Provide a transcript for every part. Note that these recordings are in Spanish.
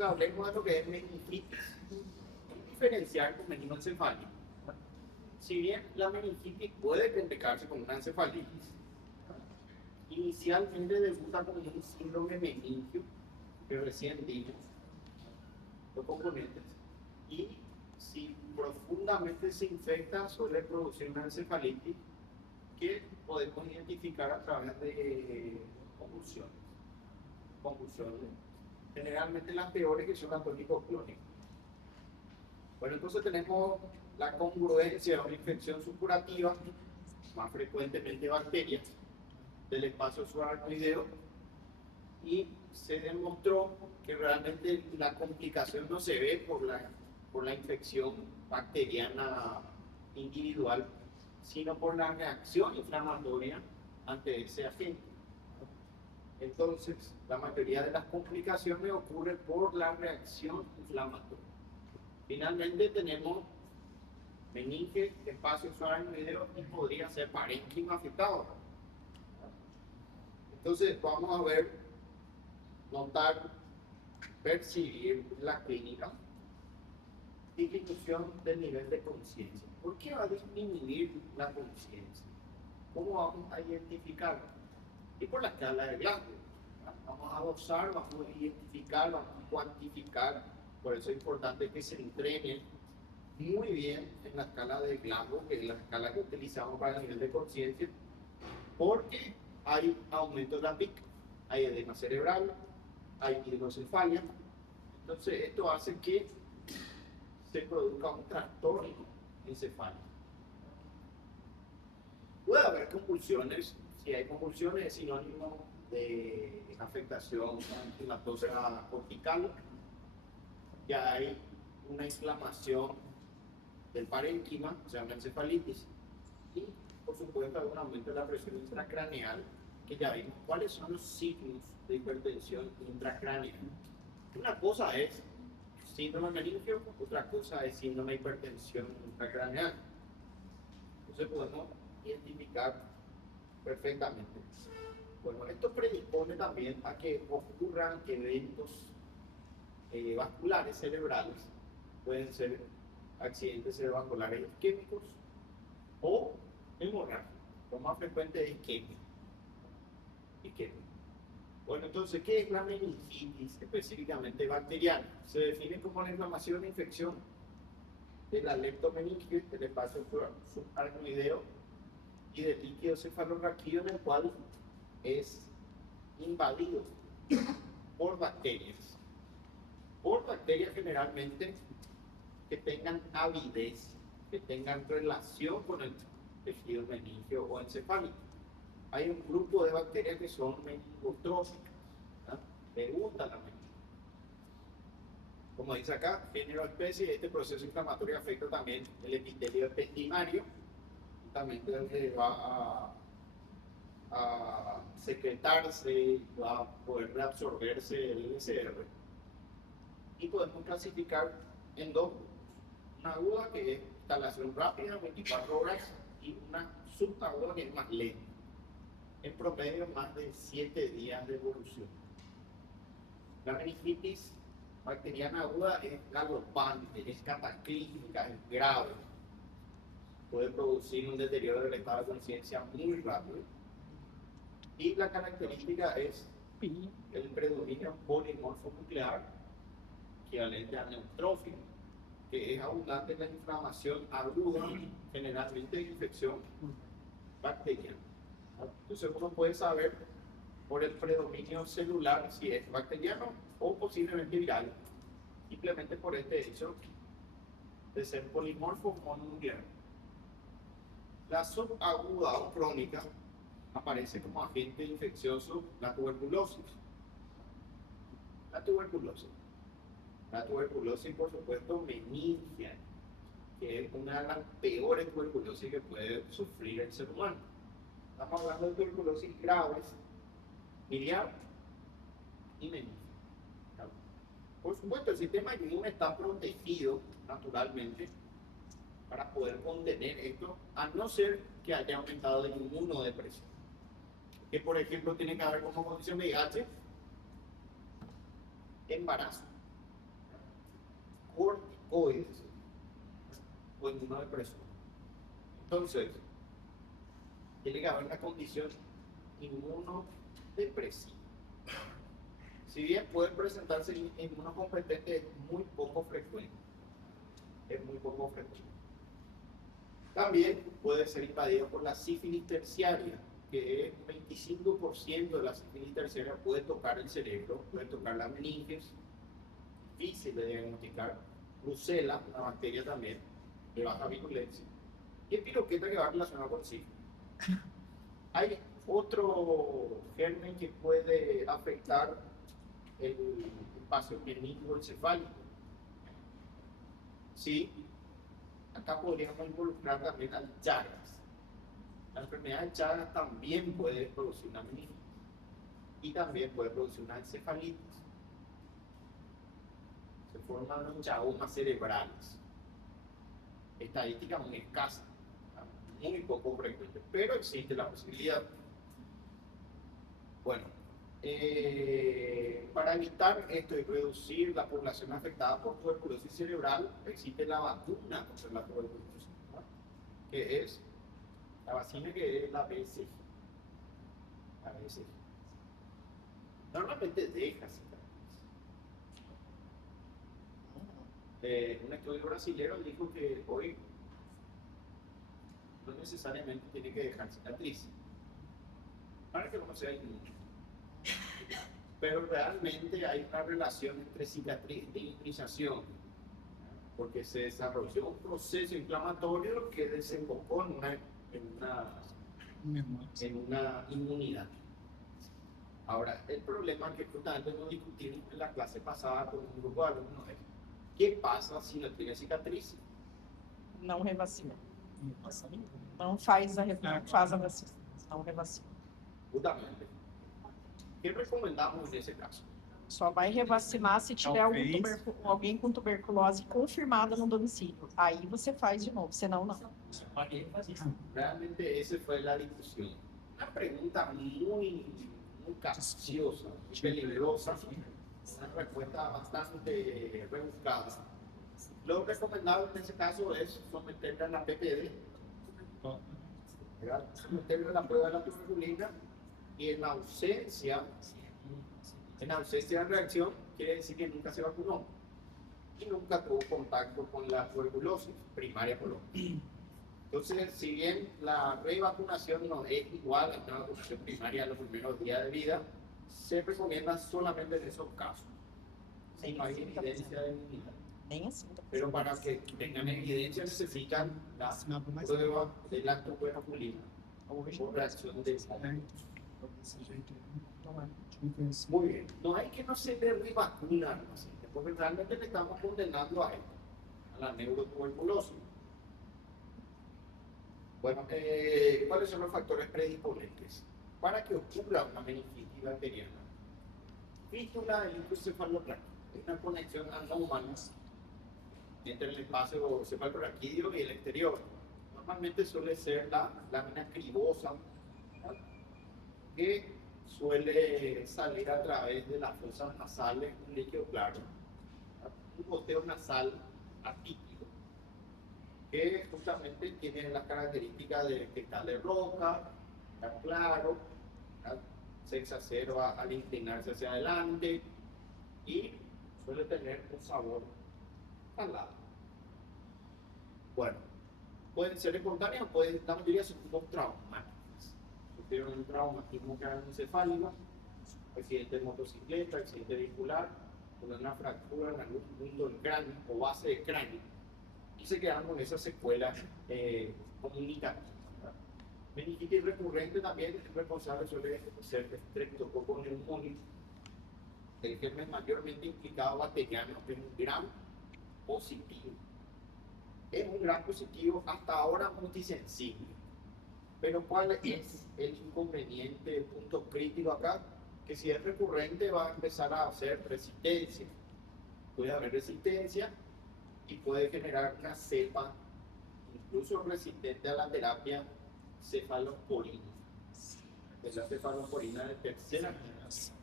que hablemos de lo que es meningitis. Diferenciar con meningoencefalitis. Si bien la meningitis puede complicarse con una encefalitis, inicialmente debuta como un síndrome meningio, que recién vimos los componentes, y si profundamente se infecta suele producir una encefalitis que podemos identificar a través de convulsiones. Generalmente las peores, que son atónicos clónicos. Bueno, entonces tenemos la congruencia de una infección supurativa, más frecuentemente bacterias, del espacio subaracnoideo, y se demostró que realmente la complicación no se ve por la infección bacteriana individual, sino por la reacción inflamatoria ante ese agente. Entonces, la mayoría de las complicaciones ocurren por la reacción inflamatoria. Finalmente tenemos meninge, espacio subaracnoideo y podría ser parénquima afectado. Entonces, vamos a ver, notar, percibir la clínica. Disminución del nivel de conciencia. ¿Por qué va a disminuir la conciencia? ¿Cómo vamos a identificarlo? Y por la escala de Glasgow. Vamos a dosar, vamos a identificar, vamos a cuantificar. Por eso es importante que se entrenen muy bien en la escala de Glasgow, que es la escala que utilizamos para el nivel de conciencia, porque hay aumento de la PIC, hay edema cerebral, hay hidrocefalia. Entonces esto hace que se produzca un trastorno encefálico. Puede haber convulsiones. Si hay convulsiones es sinónimo de afectación inflamatoria cortical. Ya hay una inflamación del parénquima, o sea, una encefalitis, y por supuesto hay un aumento de la presión intracraneal, que ya vimos cuáles son los signos de hipertensión intracraneal. Una cosa es síndrome meningio, otra cosa es síndrome de hipertensión intracraneal. Entonces podemos identificar perfectamente. Bueno, esto predispone también a que ocurran eventos vasculares cerebrales. Pueden ser accidentes cerebrovasculares isquémicos o hemorragia. Lo más frecuente es isquemia. Bueno, entonces, ¿qué es la meningitis específicamente bacteriana? Se define como la inflamación e infección de la leptomeninge, del espacio subaracnoideo y del líquido cefalorraquídeo, en el cual es invadido por bacterias. Por bacterias generalmente que tengan avidez, que tengan relación con el tejido meningio o encefálico. Hay un grupo de bacterias que son meningotróficas, le gusta la meningitis. Como dice acá, género, especie, este proceso inflamatorio afecta también el epitelio ependimario, también va a secretarse, va a poder reabsorberse el LCR. Y podemos clasificar en dos grupos: una aguda, que es instalación rápida, 24 horas, y una subaguda, que es más lenta, en promedio más de 7 días de evolución. La meningitis bacteriana aguda es galopante, es cataclísmica, es grave, puede producir un deterioro del estado de conciencia muy rápido, y la característica es el predominio polimorfonuclear, equivalente a neutrófilo, que es abundante en la inflamación aguda, generalmente de infección bacteriana. Entonces uno puede saber por el predominio celular si es bacteriano o posiblemente viral, simplemente por este hecho de ser polimorfo mononuclear. La subaguda o crónica aparece como agente infeccioso la tuberculosis. La tuberculosis, por supuesto, meningia, que es una de las peores tuberculosis que puede sufrir el ser humano. Estamos hablando de tuberculosis graves, miliar y meningia. Por supuesto, el sistema inmune está protegido naturalmente para poder contener esto, a no ser que haya aumentado la inmunodepresión, que por ejemplo tiene que haber como condición VIH, embarazo. corticoides o inmunodepresores. Entonces, tiene que haber una condición inmunodepresiva. Si bien puede presentarse inmunocompetente, es muy poco frecuente. Es muy poco frecuente. También puede ser invadido por la sífilis terciaria, que es 25% de la sífilis terciaria puede tocar el cerebro, puede tocar las meninges, difícil de diagnosticar. Brucela, una bacteria también, de baja virulencia. Y el piroqueta que va relacionado con sífilis. Hay otro germen que puede afectar el espacio meningoencefálico. Sí, acá podríamos involucrar también al Chagas. La enfermedad de Chagas también puede producir una meningitis y también puede producir una encefalitis. Se forman los chagomas cerebrales. Estadística muy escasa, muy poco frecuente, pero existe la posibilidad. Bueno, para evitar esto y reducir la población afectada por tuberculosis cerebral, existe la vacuna contra la tuberculosis, ¿no? Que es la vacuna que es la BCG. La BCG. Normalmente deja cicatriz. Un estudio brasileño dijo que hoy no necesariamente tiene que dejar cicatriz para que uno sea inmune. Pero realmente hay una relación entre cicatriz e inmunización, porque se desarrolló un proceso inflamatorio que desembocó en una inmunidad. Ahora, el problema que justamente nos discutimos en la clase pasada con un grupo de alumnos es: ¿qué pasa si no tiene cicatriz? Não revacina. Não faz a vacina. Não revacina. Justamente. ¿Qué recomendamos en ese caso? Só vai revacinar se tiver alguém com tuberculose confirmada no domicílio. Aí você faz de novo, senão não. Realmente esa fue la discusión. Una pregunta muy capciosa, muy peligrosa, una respuesta bastante rebuscada. Lo recomendable en ese caso es someterla a la PPD, someterla a la prueba de la tuberculina, y en ausencia de reacción, quiere decir que nunca se vacunó y nunca tuvo contacto con la tuberculosis primaria colónica. Entonces, si bien la revacunación no es igual a la vacunación primaria a los primeros días de vida, se recomienda solamente en esos casos, si no hay evidencia de inmunidad. Pero para que tengan evidencia necesitan la prueba de la tuberculina o reacción de Muy bien, no hay que no se le revacuna al paciente, porque realmente le estamos condenando a él, a la neurotuberculosis. Bueno, ¿cuáles son los factores predisponentes para que ocurra una meningitis bacteriana? Fístula del encefalorraquídeo, es una conexión humana entre el espacio cefalorraquídeo y el exterior. Normalmente suele ser la lámina cribosa, ¿verdad?, que suele salir a través de las fosas nasales, un líquido claro, ¿verdad?, un goteo nasal atípico, que justamente tiene las características de que está de roca, está claro, ¿verdad?, se exacerba al inclinarse hacia adelante y suele tener un sabor salado. Bueno, pueden ser espontáneas, la mayoría son traumáticas. Sufrieron un traumatismo craneoencefálico, accidente de motocicleta, accidente vehicular, con una fractura en algún punto del cráneo o base de cráneo, y se quedan con esa secuela comunicativa. Meningitis recurrente también, el responsable suele ser Streptococcus pneumoniae. El germen mayormente implicado bacteriano es un gram positivo. Es un gram positivo hasta ahora multisensible. Pero ¿cuál es el inconveniente, el punto crítico acá? Que si es recurrente va a empezar a hacer resistencia. Puede haber resistencia y puede generar una cepa, incluso resistente a la terapia cefalosporina. Es la cefalosporina de tercera generación.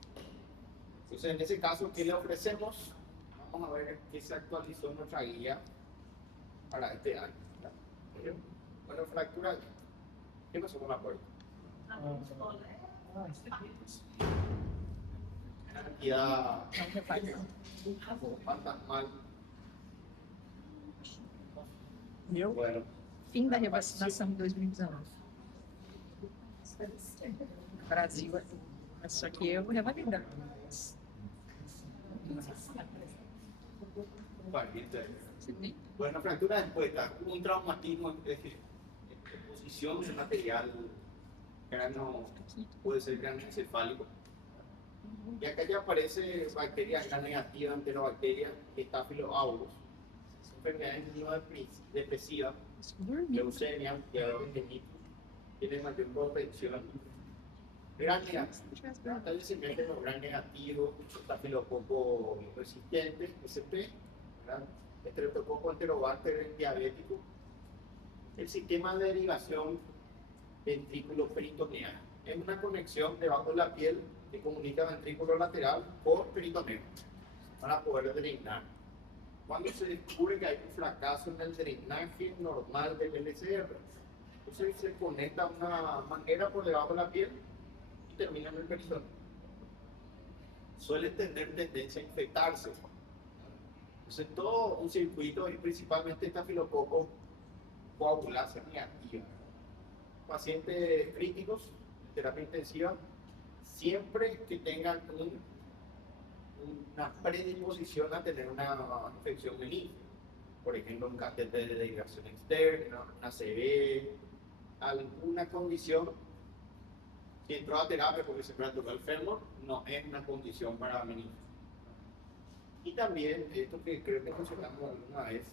Entonces, en ese caso, ¿qué le ofrecemos? Vamos vamos a ver qué se actualizó en nuestra guía para este año. Bueno, fractura. ¿Qué pasó con la puerta? Cantidad fantasmal. Viu? Bueno, Fim da revacinação em 2019. Brasil, mas só que eu revalidar. bueno, fractura expuesta, un traumatismo de exposición de material cráneo, puede ser cráneo encefálico. Y acá ya aparece bacterias gram negativas, enterobacterias, Staphylo aureus, enfermedades inmunodepresivas, leucemia, diabetes mellitus, tienen mayor propensión. Gran negativo, tal vez se meten los gran negativos, estafilococo resistente, SP, estreptococo enterobacter diabético, el sistema de derivación ventrículo-peritoneal. Es una conexión debajo de la piel que comunica ventrículo lateral por peritoneo para poder drenar. Cuando se descubre que hay un fracaso en el drenaje normal del LCR, entonces se conecta una manguera por debajo de la piel y termina en el peritoneo. Suele tener tendencia a infectarse. Entonces todo un circuito y principalmente estafilococo coagulasa negativa. Pacientes críticos de terapia intensiva, siempre que tengan una predisposición a tener una infección benigna, por ejemplo, un catéter de derivación externa, una CV, alguna condición que entró a terapia porque se fracturó el fémur, no es una condición para meningitis. Y también, esto que creo que mencionamos alguna vez,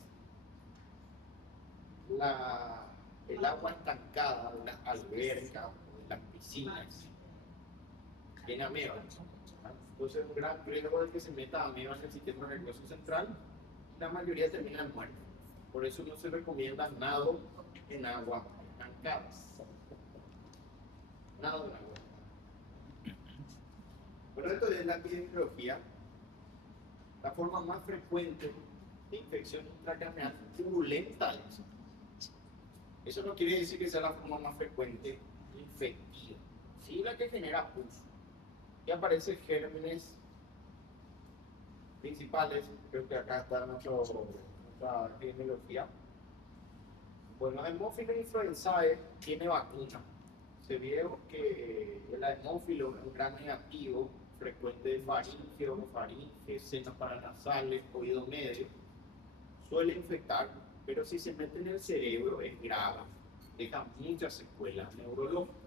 el agua estancada de las albercas, de las piscinas, tiene ameba. Entonces, un gran riesgo de que se meta ameba en el sistema nervioso central, la mayoría terminan muertos. Por eso no se recomienda nado en agua estancada. Nado en agua. Bueno, esto es la epidemiología. La forma más frecuente de infección intracraneal purulenta es. Eso no quiere decir que sea la forma más frecuente infectiva, sí la que genera pus. Y aparecen gérmenes principales, creo que acá está nuestra epidemiología. Bueno, Haemophilus influenzae tiene vacuna. Se vio que el Haemophilus es un gran negativo, frecuente de faringe, senos paranasales, oído medio. Suele infectar, pero si se mete en el cerebro es grave, deja muchas secuelas neurológicas.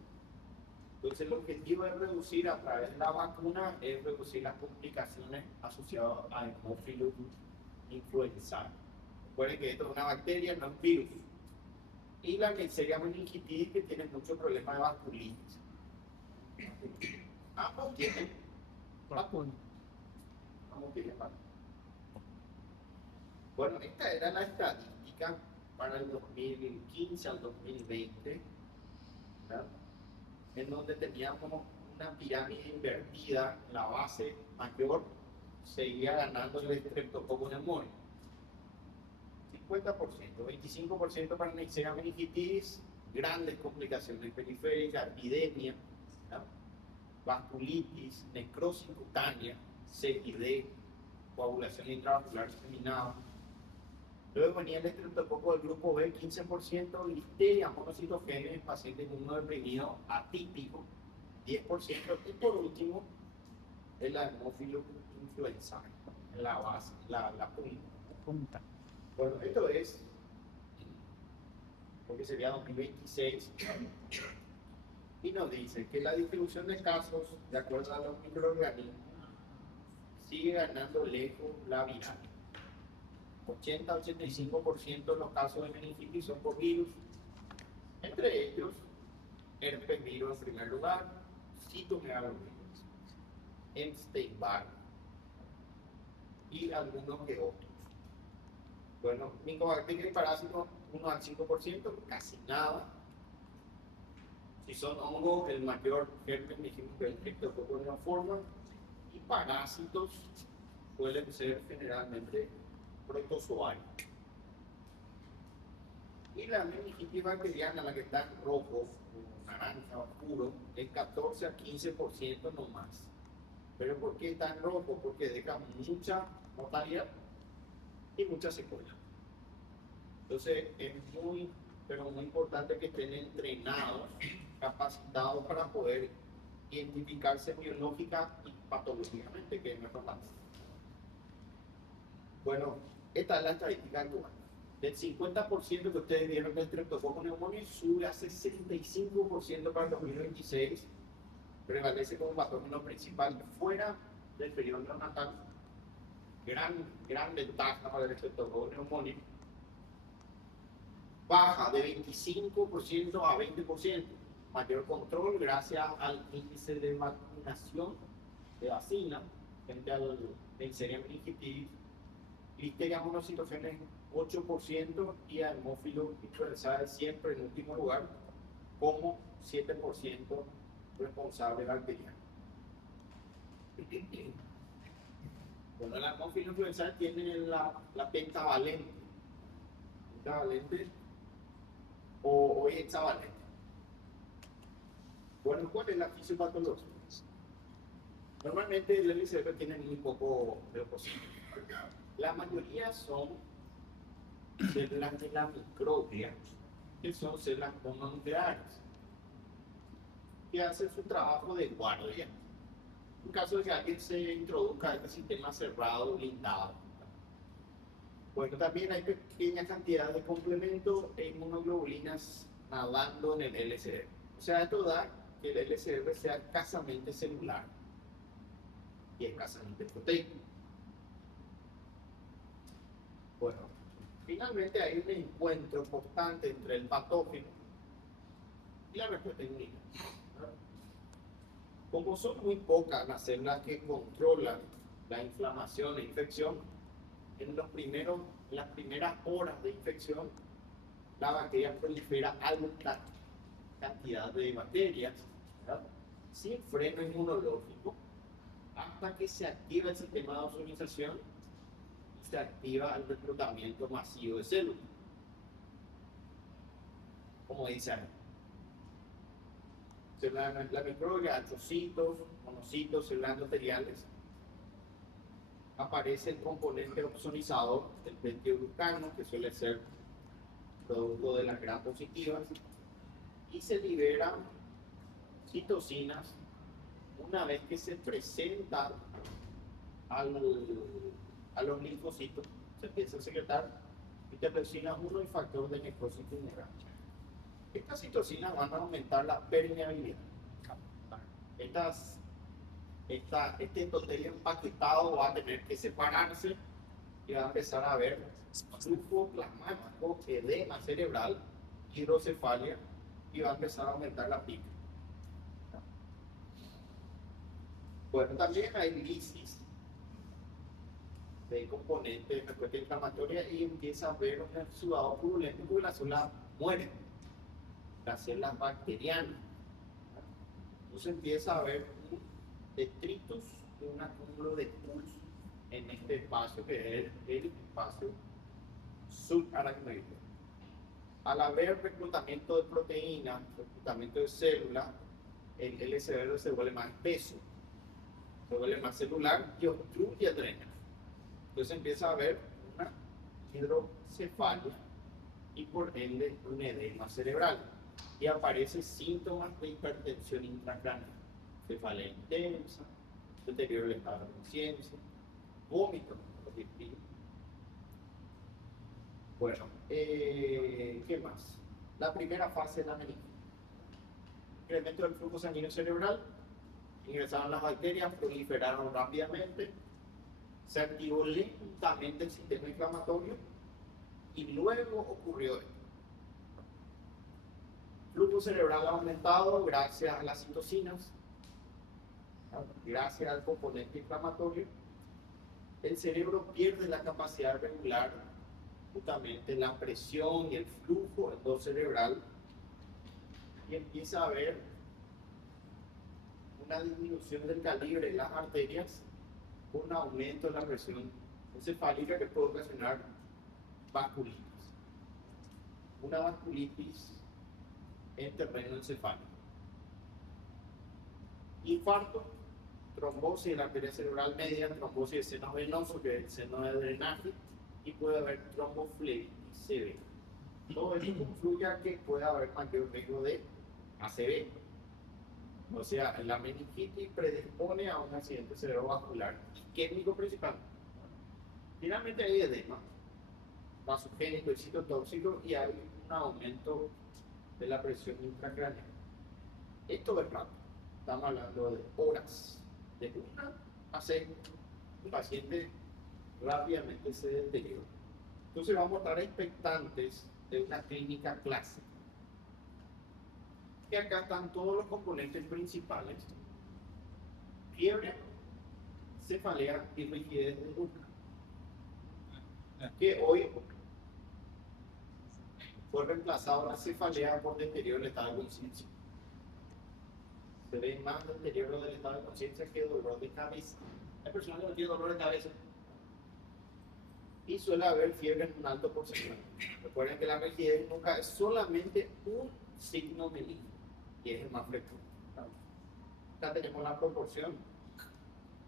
Entonces el objetivo de reducir a través de la vacuna es reducir las complicaciones asociadas a Haemophilus influenzae. Recuerden que esto es una bacteria, no es un virus. Y la Neisseria meningitidis, que tiene muchos problemas de vasculitis. Ambos tienen vacuna. Ambos tienen vacuna. Bueno, esta era la estadística para el 2015 al 2020, ¿verdad? En donde teníamos una pirámide invertida, la base mayor seguía ganando el Streptococcus pneumoniae. 50%, 25% para Neisseria meningitidis, grandes complicaciones periféricas, epidemia, ¿verdad? Vasculitis, necrosis cutánea, CID, coagulación intravascular diseminada. Luego venía el estreptococo del grupo B, 15%, listeria monocitogénese en pacientes inmunodeprimidos atípico, 10%, y por último, el Haemophilus influenzae, la base, la punta. Bueno, esto es, porque sería 2026, y nos dice que la distribución de casos, de acuerdo a los microorganismos, sigue ganando lejos la viral. 80-85% de los casos de meningitis son por virus, entre ellos herpes virus en primer lugar, citomegalovirus, Epstein-Barr y algunos que otros. Bueno, micobacterias y parásitos 1 al 5%, casi nada. Si son hongos, el mayor germen dijimos que el Streptococcus forma, y parásitos suelen ser generalmente protozoarios. Y la meningitis bacteriana, la que está en rojo, o naranja oscuro, es 14 a 15% no más. ¿Pero por qué está en rojo? Porque deja mucha mortalidad y mucha secuela. Entonces es muy, pero muy importante que estén entrenados, capacitados para poder identificarse biológica y patológicamente, que es mejor más. Bueno, esta es la estadística actual. Del 50% que ustedes vieron del Streptococcus pneumoniae sube a 65% para el 2026. Prevalece como patógeno principal fuera del periodo neonatal. Gran ventaja para el Streptococcus pneumoniae. Baja de 25% a 20%. Mayor control gracias al índice de vacunación de vacina frente al Neisseria meningitis. Listeria monocitofenes 8% y Haemophilus influenzae siempre en último lugar como 7% responsable bacteriano. Bueno, el Haemophilus influenzae tiene la pentavalente o hexavalente. Bueno, ¿cuál es la fisiopatología? Normalmente el LCR tiene muy poco leucocitos. La mayoría son células de la microglia, que son células mononucleares, que hacen su trabajo de guardia en caso de que alguien se introduzca a este sistema cerrado, blindado. Bueno, también hay pequeña cantidad de complementos e inmunoglobulinas nadando en el LCR. O sea, esto da que el LCR sea escasamente celular y escasamente proteico. Bueno, finalmente hay un encuentro constante entre el patógeno y la respuesta inmune. Como son muy pocas las células que controlan la inflamación e infección, en las primeras horas de infección, la bacteria prolifera alta cantidad de bacterias, ¿verdad?, sin freno inmunológico, hasta que se activa el sistema de ozonización y se activa el reclutamiento masivo de células. Como dice ahí. La microglia, astrocitos, monocitos, células endoteliales, aparece el componente ozonizador del peptidoglucano, que suele ser producto de las gram positivas, y se liberan citocinas una vez que se presentan a los linfocitos. Se empieza a secretar interleucina 1 y factor de necrosis tumoral. Estas citocinas van a aumentar la permeabilidad. Este endotelio empaquetado va a tener que separarse y va a empezar a haber flujo plasmático, edema cerebral, hidrocefalia, y va a empezar a aumentar la pica. Bueno, también hay lisis de componentes de respuesta inflamatoria y empieza a haber un exudado purulento porque la célula muere, las células bacterianas. Entonces empieza a haber un detritus, un acúmulo de pus en este espacio que es el espacio subaracnoide. Al haber reclutamiento de proteínas, reclutamiento de células, el LCR se vuelve más espeso, se vuelve más celular y obstruye el drenaje. Entonces empieza a haber una hidrocefalia y por ende un edema cerebral. Y aparecen síntomas de hipertensión intracraneal, cefalea intensa, deterioro del estado de conciencia, vómito. Bueno, ¿qué más? La primera fase de la meningitis. Incremento del flujo sanguíneo cerebral, ingresaron las bacterias, proliferaron rápidamente, se activó lentamente el sistema inflamatorio y luego ocurrió esto. Flujo cerebral aumentado gracias a las citocinas, gracias al componente inflamatorio. El cerebro pierde la capacidad de regular justamente la presión y el flujo cerebral y empieza a haber una disminución del calibre de las arterias un aumento de la presión encefálica que puede ocasionar vasculitis. Una vasculitis en terreno encefálico. Infarto, trombosis de la arteria cerebral media, trombosis de seno venoso, que es el seno de drenaje, y puede haber tromboflebitis severa. Todo esto confluye a que puede haber mayor riesgo de ACV. O sea, la meningitis predispone a un accidente cerebrovascular isquémico principal. Finalmente hay edema vasogénico y citotóxico y hay un aumento de la presión intracraneal. Esto es rápido. Estamos hablando de horas. De 1 a 6, el paciente rápidamente se deteriora. Entonces vamos a estar expectantes de una clínica clásica. Y acá están todos los componentes principales: fiebre, cefalea y rigidez de nuca, que hoy fue reemplazado la cefalea por deterioro del estado de conciencia. Se ve más deterioro del estado de conciencia que dolor de cabeza. Hay personas que no tienen dolor de cabeza y suele haber fiebre en un alto porcentaje. Recuerden que la rigidez de nuca es solamente un signo benigno y es el más frecuente. Acá tenemos la proporción: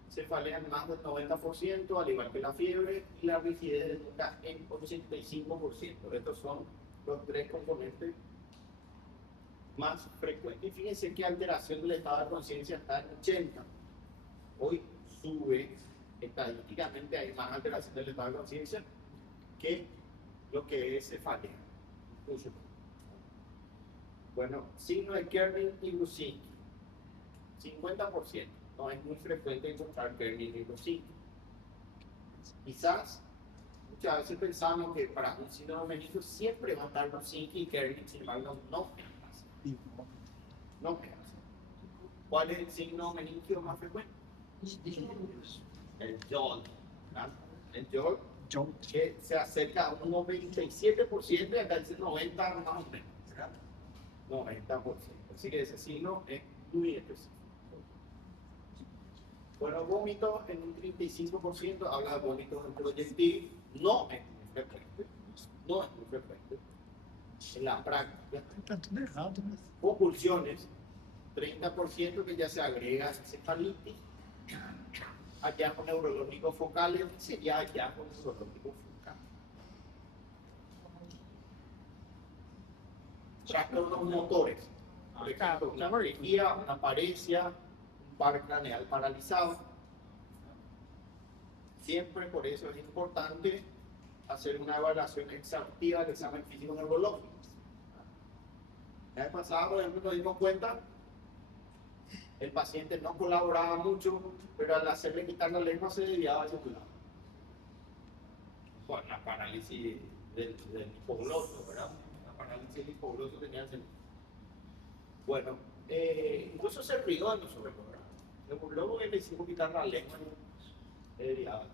cefalea en más del 90%, al igual que la fiebre, y la rigidez de nuca en 85%. Estos son los 3 componentes más frecuentes. Y fíjense que alteración del estado de conciencia está en 80. Hoy sube, estadísticamente hay más alteración del estado de conciencia que lo que es cefalea. Bueno, signo de Kerning y Lusinski, 50%. No es muy frecuente encontrar Kerning y Lusinski. Quizás muchas veces pensamos que para un síndrome meningo siempre va a estar Lusinski y Kerning, sin embargo no es así. No es así. ¿Cuál es el signo meningio más frecuente? El YOLT. El YOLT, que se acerca a un 97%, y acá dice 90% más o menos. 90%. Así que ese signo es muy específico. Bueno, vómitos en un 35%, habla de vómitos en proyectil, no es muy frecuente. No es muy frecuente. En la práctica. Convulsiones, 30%, que ya se agrega encefalitis. Hallazgos neurológicos focales, sería hallazgos neurológicos focales. Trastornos motores, por ejemplo, una alergia, una paresia, un par craneal paralizado. Siempre por eso es importante hacer una evaluación exhaustiva del examen físico neurológico. La vez pasada, por ejemplo, nos dimos cuenta, el paciente no colaboraba mucho, pero al hacerle quitar la lengua se desviaba hacia un lado. Bueno, la parálisis del hipogloso, ¿verdad? La parálisis del hipogloso tenía sentido. Bueno, incluso se rió de nosotros, ¿verdad? Luego que le hicimos quitar la lengua, se desviaba.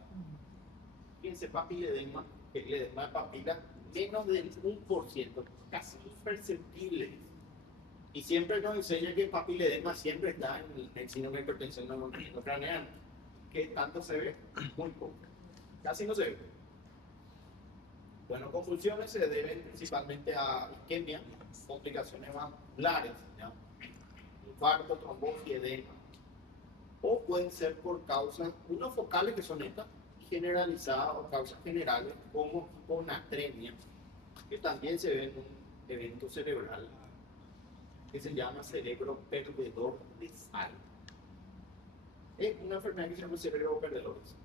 Fíjense, papiledema, el edema de papila, menos del 1%, casi imperceptible. Y siempre nos enseña que el papiledema siempre está en el síndrome de hipertensión craneal. ¿Qué tanto se ve? Muy poco. Casi no se ve. Bueno, convulsiones se deben principalmente a isquemia, complicaciones vasculares, infarto, trombosis, edema. O pueden ser por causas, unos focales que son estas, generalizadas o causas generales como hiponatremia, que también se ve en un evento cerebral que se llama cerebro perdedor de sal. Es una enfermedad que se llama cerebro perdedor de sal,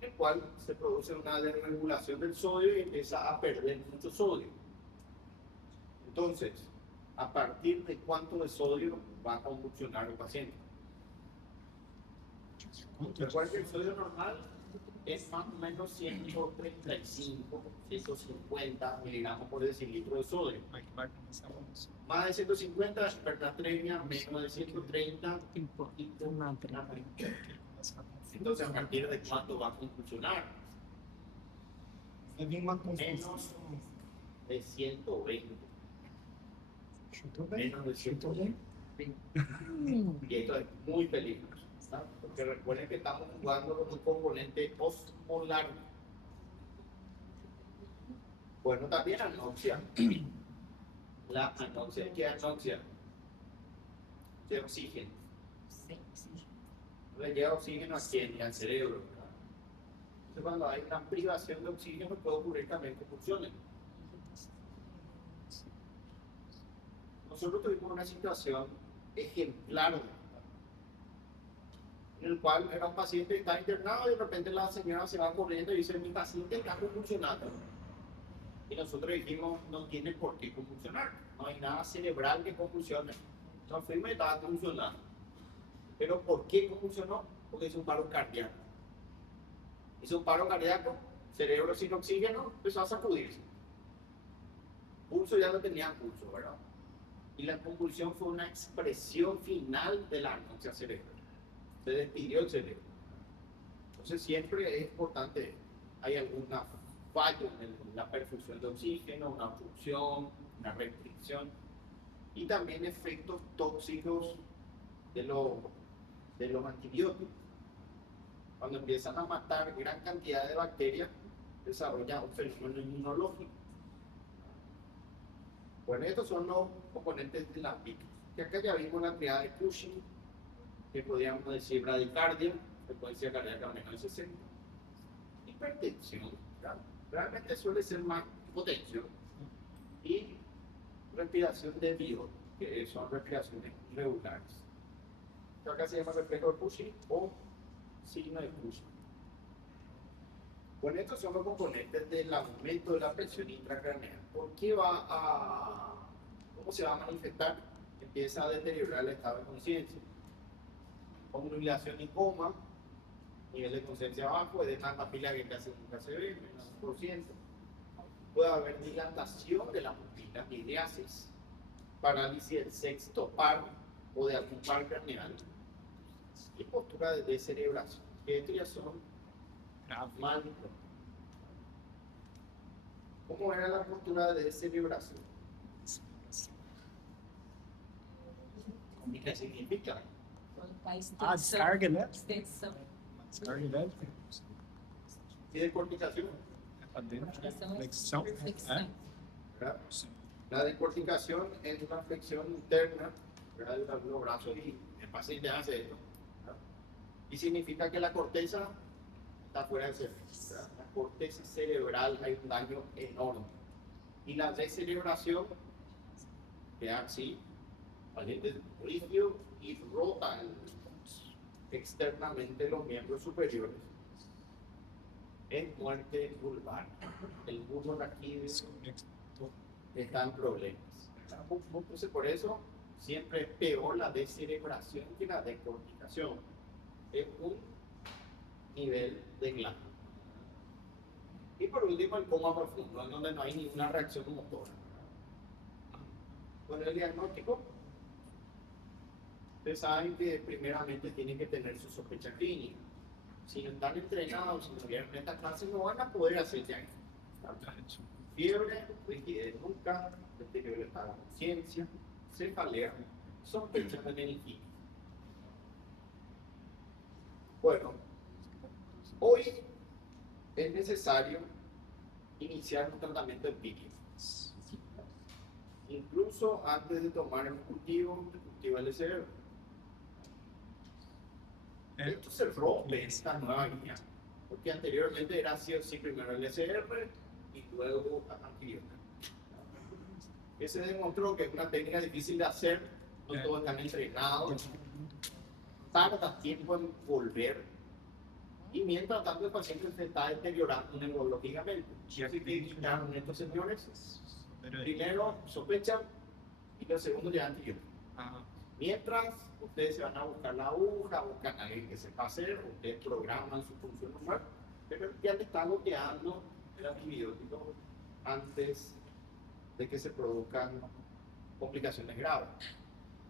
en el cual se produce una desregulación del sodio y empieza a perder mucho sodio. Entonces, ¿a partir de cuánto de sodio va a convulsionar el paciente? Recuerden que el sodio normal es más o menos 135, 150 miligramos por decilitro de sodio. Más de 150, hipernatremia, menos de 130, hiponatremia. Entonces, ¿a partir de cuánto va a convulsionar? Menos de 120. Menos de 120. Y esto es muy peligroso. ¿tá? Porque recuerden que estamos jugando con un componente osmolar. Bueno, también anoxia. La anoxia, ¿qué anoxia? De oxígeno. Le llega oxígeno a quién? Al cerebro. ¿Verdad? Entonces, cuando hay una privación de oxígeno, puede ocurrir también convulsiones. Nosotros tuvimos una situación ejemplar en el cual era un paciente que estaba internado y de repente la señora se va corriendo y dice: mi paciente está convulsionando. Y nosotros dijimos: no tiene por qué convulsionar, no hay nada cerebral que convulsione. Entonces fuimos y estaba convulsionando. ¿Pero por qué convulsionó? Porque hizo un paro cardíaco. Hizo un paro cardíaco, cerebro sin oxígeno, empezó a sacudirse. Pulso ya no tenía pulso, ¿verdad? Y la convulsión fue una expresión final de la anoxia cerebral. Se despidió el cerebro. Entonces siempre es importante, hay alguna fallo en la perfusión de oxígeno, una obstrucción, una restricción y también efectos tóxicos de los antibióticos. Cuando empiezan a matar gran cantidad de bacterias, desarrolla un fenómeno inmunológico. Bueno, estos son los componentes de la PIC. Y acá ya vimos la triada de Cushing, que podríamos decir bradicardia, frecuencia cardíaca menor de 60. Hipertensión, ¿verdad? Realmente suele ser más hipotensión. Y respiración de Biot, que son respiraciones irregulares. Esto acá se llama reflejo de Cushing o signo de Cushing. Bueno, estos son los componentes del aumento de la presión intracraneal. ¿Por qué cómo se va a manifestar? Empieza a deteriorar el estado de conciencia. Obnubilación y coma, nivel de conciencia bajo, edema papila que casi nunca se ve, menos 1%. Puede haber dilatación de la pupila, midriasis, parálisis del sexto par o de algún par craneal y postura de descerebración. Estos ya son mal. ¿Cómo era la postura de descerebración? ¿Qué significa? Descarga, né? Extensão. Descarga, né? ¿Y decorticación? Pra dentro. Flexão. Flexão. Flexão. ¿Verdad? Sim. La decorticación es una flexión interna, ¿verdad? De los brazos y el paciente hace esto, ¿verdad? Y significa que la corteza está fuera del cerebro, ¿verdad? La corteza cerebral hay un daño enorme. Y la descerebración queda así, paciente rígido y rota externamente los miembros superiores. Es muerte vulvar. El bulbo raquídeo está en problemas. Entonces, por eso siempre es peor la descerebración que la decorticación. Es un nivel de glándula. Y por último, el coma profundo, en donde no hay ninguna reacción motora. Con el diagnóstico, ustedes saben que primeramente tienen que tener su sospecha clínica. Si no están entrenados, si no vieron esta clase, no van a poder hacer diagnóstico. Fiebre, rigidez de nuca, deterioro de la conciencia, cefalea, sospecha de meningitis. Bueno, hoy es necesario iniciar un tratamiento empírico. Incluso antes de tomar el cultivo del cerebro. Esto se rompe esta nueva línea, porque anteriormente era sí o sí primero el SR y luego antibiótico. Que se demostró que es una técnica difícil de hacer, no todos están entrenados, tarda tiempo en volver, y mientras tanto el paciente se está deteriorando neurológicamente. Así que indicaron estos señores, primero sospechan y lo segundo ya antibiótico. Mientras ustedes se van a buscar la aguja, buscan a alguien que sepa hacer, ustedes programan su función normal, pero ya te está bloqueando el antibiótico antes de que se produzcan complicaciones graves.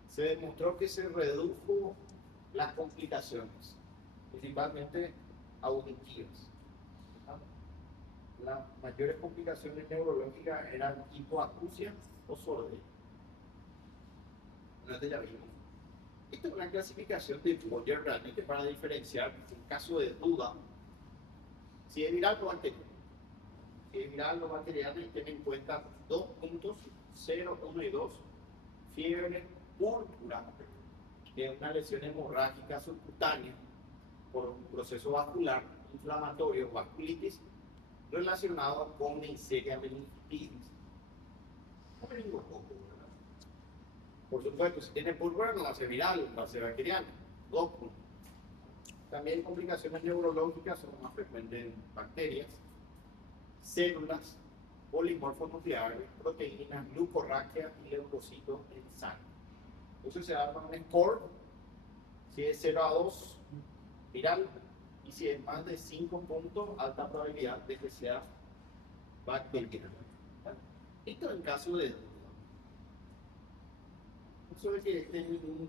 Se demostró que se redujo las complicaciones, principalmente auditivas. Las mayores complicaciones neurológicas eran hipoacusia o sordera. Una de ellas vimos. Esta es una clasificación de Boyer realmente para diferenciar en caso de duda si es viral o bacteriano. Si es viral o bacteriano, y ten en cuenta dos puntos, 0, 1 y 2, fiebre púrpura, que es una lesión hemorrágica subcutánea por un proceso vascular inflamatorio, vasculitis, relacionado con Neisseria meningitis. No meningococo, ¿verdad? Por supuesto, si tiene púrpura no va a ser viral, va a ser bacteriano. Dos puntos. También complicaciones neurológicas son más frecuentes en bacterias, células, polimorfos nucleares, proteínas, glucorraquia y leucocitos en sangre. Entonces se da con un score, si es 0 a 2, viral, y si es más de 5 puntos, alta probabilidad de que sea bacteriano. Esto en caso de duda. Eso de que estén en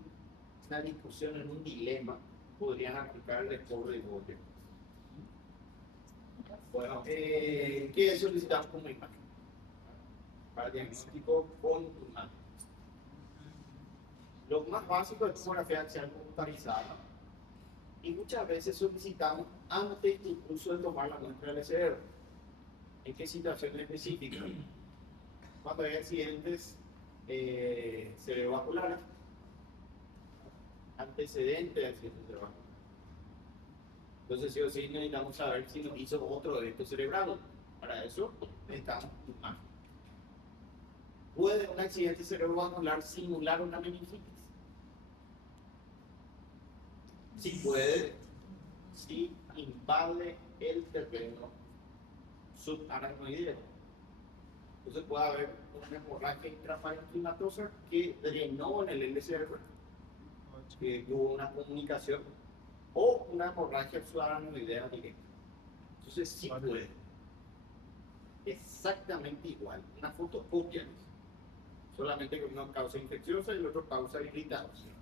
una discusión, en un dilema, podrían aplicar el score de Boyer. Bueno, ¿qué solicitamos como imagen? Para diagnóstico contumacio. Lo más básico es tomografía axial computarizada. Y muchas veces solicitamos antes incluso de tomar la muestra del cerebro. ¿En qué situación específica? Cuando hay accidentes cerebrovasculares, antecedentes de accidentes cerebrovasculares. Entonces, sí o sí necesitamos saber si nos hizo otro evento cerebral. Para eso necesitamos imagen. ¿Puede un accidente cerebrovascular simular una meningitis? Sí puede, si invade el terreno subaracnoideo. Entonces puede haber una hemorragia intraparenquimatosa que drenó en el LCR, que hubo una comunicación, o una hemorragia subaracnoidea directa. Entonces sí puede. Exactamente igual, una fotocopia, solamente que uno causa infecciosa y el otro causa irritación.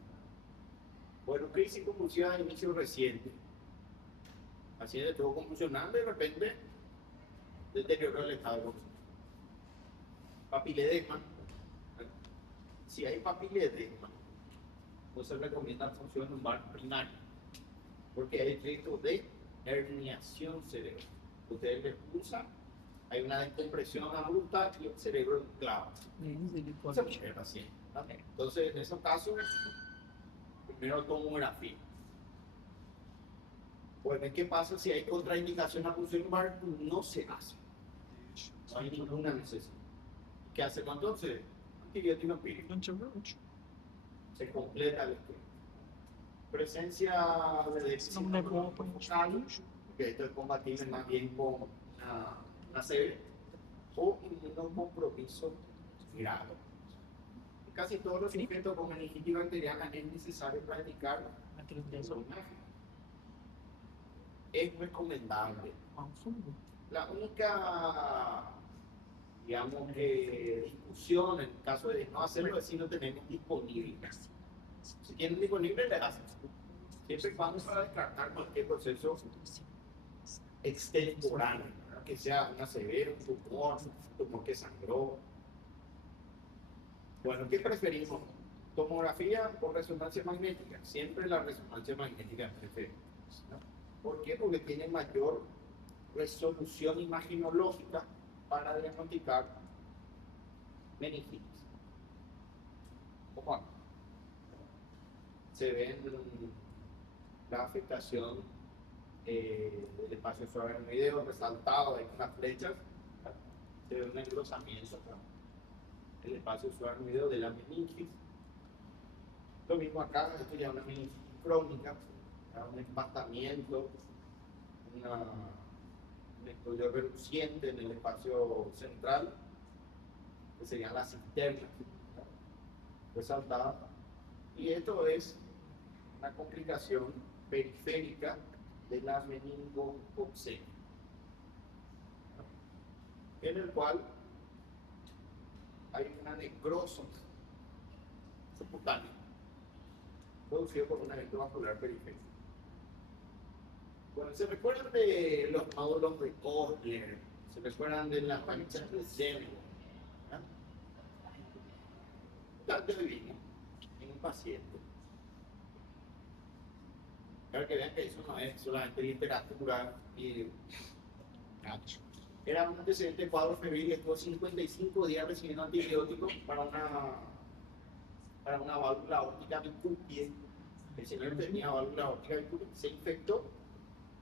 Bueno, crisis convulsiva de inicio reciente. Paciente estuvo convulsionando y de repente deterioró el estado de convulsión. Papiledema. Si hay papiledema, no se recomienda función lumbar primaria, porque hay riesgo de herniación cerebral. Ustedes les pulsan, hay una descompresión abrupta y el cerebro clava. Se muere el paciente. Entonces, en esos casos, primero tomografía. Bueno, ¿qué pasa si hay contraindicación a función lumbar? No se hace. No hay ninguna necesidad. ¿Qué hacemos entonces? Antibiótico empírico. Se completa el estudio. Presencia de déficit focal, que esto es compatible más bien con una CB, o inmunocompromiso grave. En casi todos los sujetos con meningitis bacteriana es necesario practicar imagen. Es recomendable. La única, digamos, discusión en caso de no hacerlo es si no tenemos disponible. Si tienen disponible, le hacen. Siempre vamos a descartar cualquier proceso extemporáneo, ¿verdad? Que sea una severa, un tumor que sangró. Bueno, ¿qué preferimos? ¿Tomografía o resonancia magnética? Siempre la resonancia magnética preferimos, ¿no? ¿Por qué? Porque tiene mayor resolución imaginológica para diagnosticar meningitis. Ojo, se ve la afectación del espacio subaracnoideo resaltado en unas flechas, se ve un engrosamiento del espacio subaracnoideo de la meningitis. Lo mismo acá, esto ya es una meningitis crónica, un empastamiento, un estudio reluciente en el espacio central, que serían las cisternas resaltadas. Y esto es una complicación periférica de la meningococcemia, en el cual hay una necrosis subcutánea producido por un evento vascular periférico. Bueno, ¿se recuerdan de los nódulos de Kohler? ¿Se recuerdan de las manchas de semen? ¿Dónde vivimos? En un paciente Para que vean que eso no es solamente literatura y era un antecedente de cuadro febril y estuvo 55 días recibiendo antibióticos para una válvula óptica bicúspide. El señor tenía válvula óptica bicúspide, se infectó.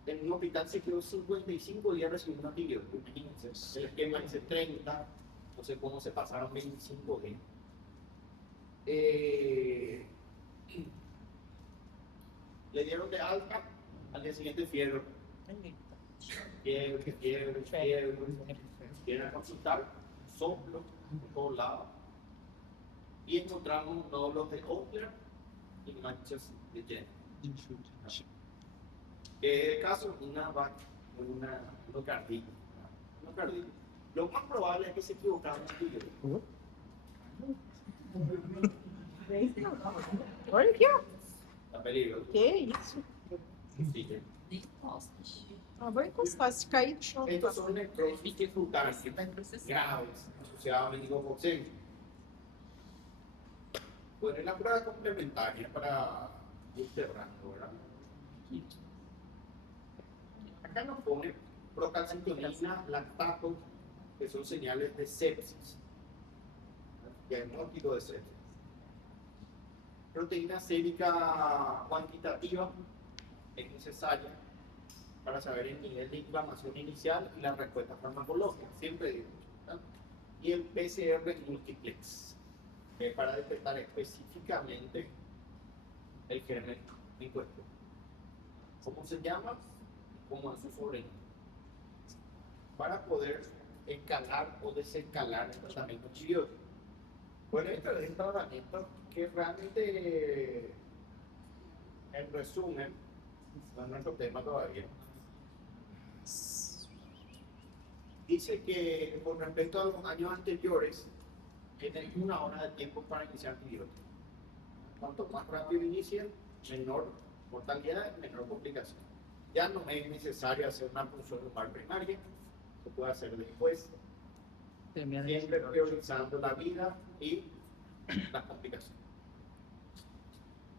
En un hospital se quedó 55 días recibiendo antibióticos. Imagínense, el esquema dice 30, no sé cómo se pasaron 25 días. Le dieron de alta, al día siguiente fiebre. Fiebre. Vienen a consultar, soplo por todos lados. Y encontramos nódulos de Opler y manchas de Jenner. El caso, una cardíaca. Lo más probable es que se equivocaron en antibiótico. Olha aqui, ó. Está peligroso. Que isso? Sí. Ah, vou encostar, se cair no chão. Estos son necrosis cutáneas graves asociadas a meningococcemia. Bueno, es la prueba complementaria para ir cerrando, ¿verdad? Acá nos pone procalcitonina, lactato, que son señales de sepsis, diagnóstico de sepsis. Proteína sérica cuantitativa es necesaria para saber el nivel de inflamación inicial y la respuesta farmacológica, siempre digo, ¿verdad? Y el PCR multiplex, que es para detectar específicamente el germen en cuestión. ¿Cómo se llama? Como es su sobrenombre. Para poder escalar o desescalar el tratamiento antibiótico. Bueno, este es un tratamiento que realmente, en resumen, no es nuestro tema todavía. Dice que con respecto a los años anteriores, tienen 1 hora de tiempo para iniciar antibióticos. Cuanto más rápido inician, menor mortalidad y menor complicación. Ya no es necesario hacer una punción lumbar primaria, se puede hacer después, siempre priorizando la vida y las complicaciones.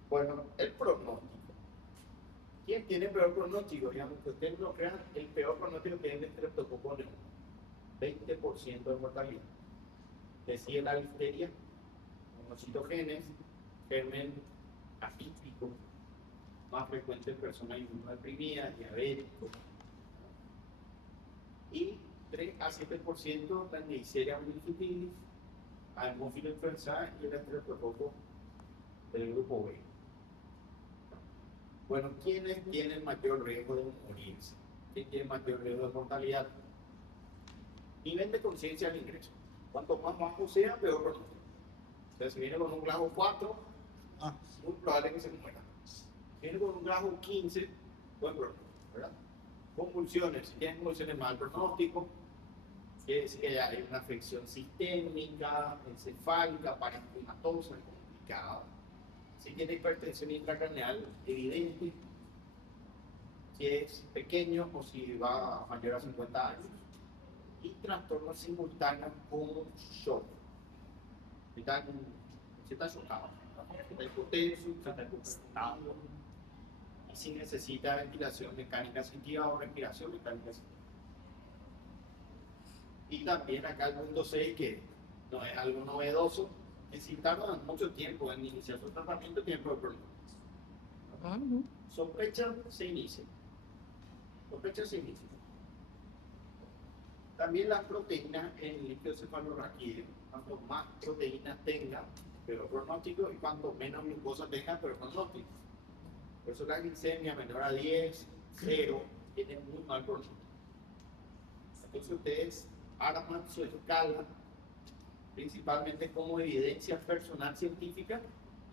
Bueno, el pronóstico. ¿Quién tiene peor pronóstico? Digamos que ustedes lo crean, el peor pronóstico tiene el estreptococo neumoniae, 20% de mortalidad. Decía la difteria, monocitogenes, germen atípico, más frecuente en personas inmunodeprimidas, diabéticos. Y 3 a 7% la Neisseria multifidis, Haemophilus influenzae y el estreptococo del grupo B. Bueno, ¿quiénes tienen mayor riesgo de morirse? ¿Quién tiene mayor riesgo de mortalidad? Nivel de conciencia al ingreso. Cuanto más bajo sea, peor pronóstico. O sea, si viene con un grado 4, muy probable que se muera. Si viene con un grado 15, buen pronóstico, ¿verdad? Convulsiones. Si tienen convulsiones, mal pronóstico. Quiere decir que ya hay una afección sistémica, encefálica, parenquimatosa, complicada. Si tiene hipertensión intracraneal, evidente. Si es pequeño o si va mayor a 50 años. Y trastornos simultáneos como shock. Si está chocado, está hipotenso, está hipertenso. Y si necesita ventilación mecánica asistida o respiración mecánica asistida. Y también acá el punto 6, que no es algo novedoso, que si tardan mucho tiempo en iniciar su tratamiento, tiempo de problemas. Sospecha se inicia. También las proteínas en el líquido cefalorraquídeo. Cuanto más proteínas tenga, peor pronóstico, y cuanto menos glucosa tenga, peor pronóstico. Por eso la glicemia menor a 10, 0, tiene muy mal pronóstico. Entonces ustedes arman su escala, principalmente como evidencia personal científica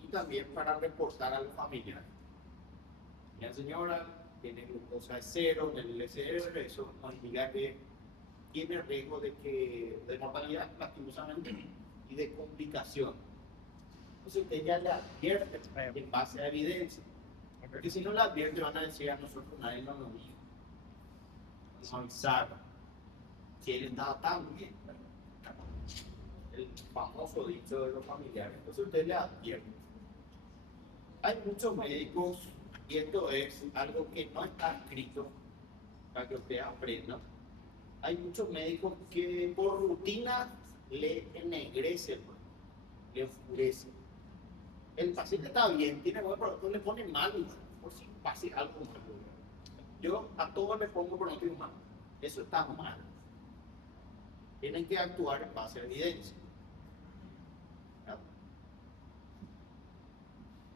y también para reportar a los familiares. La señora tiene glucosa de 0 en el LCR, eso nos indica que tiene riesgo de mortalidad, lastimosamente, y de complicación. Entonces usted ya le advierte en base a evidencia, porque si no le advierte van a decir a nosotros nadie nos lo dijo, nos avisaron, si él estaba tan bien, el famoso dicho de los familiares. Entonces usted le advierte. Hay muchos médicos y esto es algo que no está escrito para que usted aprenda. Hay muchos médicos que por rutina le ennegrece, le oscurece. El paciente está bien, tiene buen producto, le pone mal, por si pase algo malo. Yo a todos le pongo pronóstico malo. Eso está mal. Tienen que actuar en base a evidencia. ¿Verdad?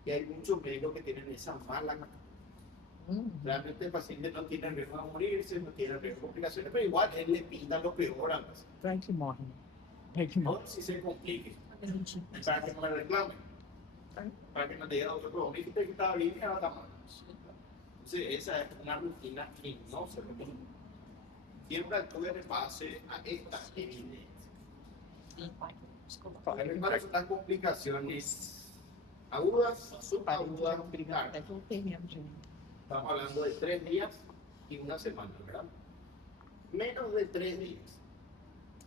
Y hay muchos médicos que tienen esa mala. Realmente el paciente no tiene riesgo de morirse, no tiene riesgo de complicaciones, pero igual él le pinta lo peor al paciente. Thank you, Mohan. Thank you, Mohan. No si se complique, para que no me reclame, para que no te diga otro problema, dijiste que estaba bien y ahora está mal. Entonces esa es una rutina que no se repite. Siempre actúe en base a estas evidencias. Para estas complicaciones agudas, subagudas, tardas. Estamos hablando de 3 días y una semana, ¿verdad? Menos de 3 días.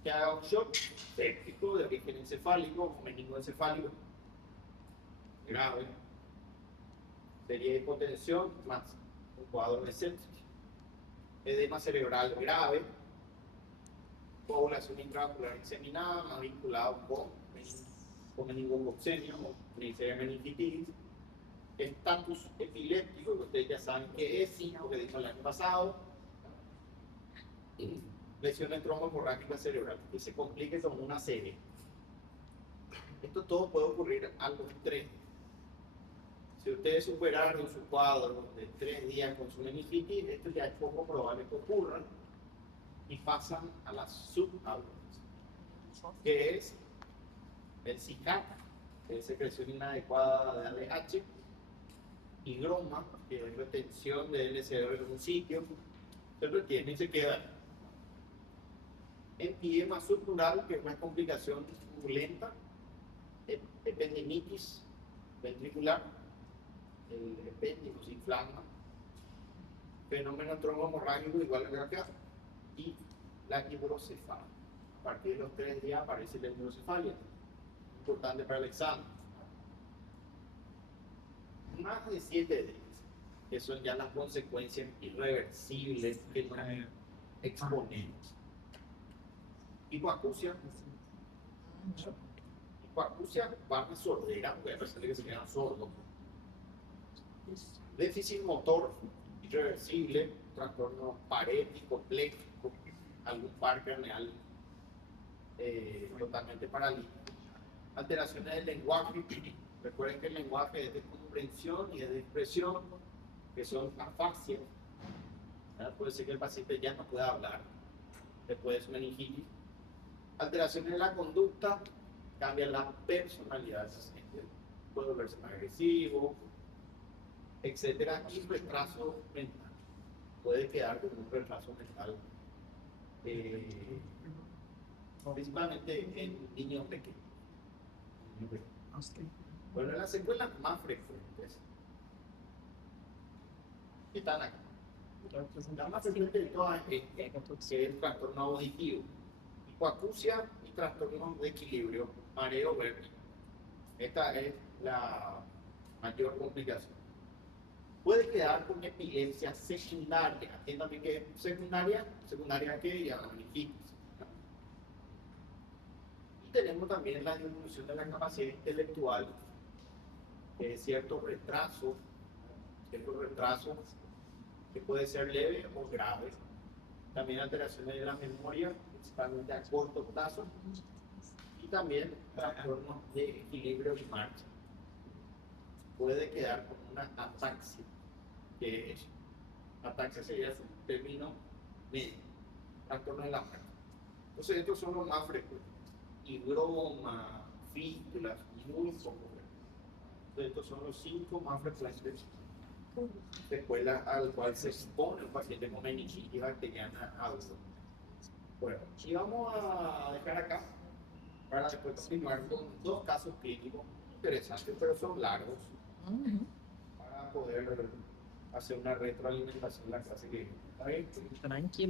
Que haga un shock séptico de origen encefálico o meningoencefálico grave. Sería hipotensión más un cuadro de sepsis. Edema cerebral grave. Coagulación intravascular inseminada, más vinculado con meningococcemia o meningitis. Estatus epiléptico, que ustedes ya saben qué es, lo que dijo el año pasado. Lesiones trombohemorrágica cerebral, que se complique con una serie. Esto todo puede ocurrir a los 3. Si ustedes superaron su cuadro de 3 días con su meningitis, esto ya es poco probable que ocurra y pasan a las subagudas, que es el SICAP, que es secreción inadecuada de ALH, higroma, que es retención de LCR en un sitio, se retiene y se queda. Empiema subdural, que es una complicación turbulenta, ependimitis ventricular, el epéndice se inflama, fenómeno trombohemorrágico igual que acá, y la hidrocefalia. A partir de los 3 días aparece la hidrocefalia, importante para el examen. Más de 7 días, que son ya las consecuencias irreversibles que nos exponemos. Hipoacusia. Hipoacusia va a sordera, puede parecer que se quedan sordos. Déficit motor irreversible, trastorno parético, pléjico, algún par craneal totalmente paralítico. Alteraciones del lenguaje. Recuerden que el lenguaje es de comprensión y de expresión, que son afasia. Puede ser que el paciente ya no pueda hablar después de su meningitis. Alteraciones de la conducta, cambia la personalidad del paciente, puede volverse más agresivo, etcétera, y retraso mental. Puede quedar con un retraso mental, principalmente en niños pequeños. Bueno, las secuelas más frecuentes están acá. La más frecuente de todas es el trastorno auditivo, hipoacusia y trastorno de equilibrio, mareo, vértigo. Esta es la mayor complicación. Puede quedar con epilepsia secundaria. Entiéndame que es secundaria, secundaria que ya la meningitis. Y tenemos también la disminución de la capacidad intelectual, cierto retraso que puede ser leve o grave. También alteraciones de la memoria, principalmente a corto plazo, y también trastornos de equilibrio y marcha. Puede quedar con una ataxia, que es, ataxia sería su término medio, trastorno de la marcha. Entonces estos son los más frecuentes. Higroma, fístulas, muy poco frecuentes. Estos son los 5 más frecuentes secuelas al cual se expone un paciente con meningitis bacteriana aguda. Bueno, y vamos a dejar acá para después continuar con 2 casos clínicos interesantes, pero son largos, para poder hacer una retroalimentación en la clase que viene. ¿Está bien? Tranquilo.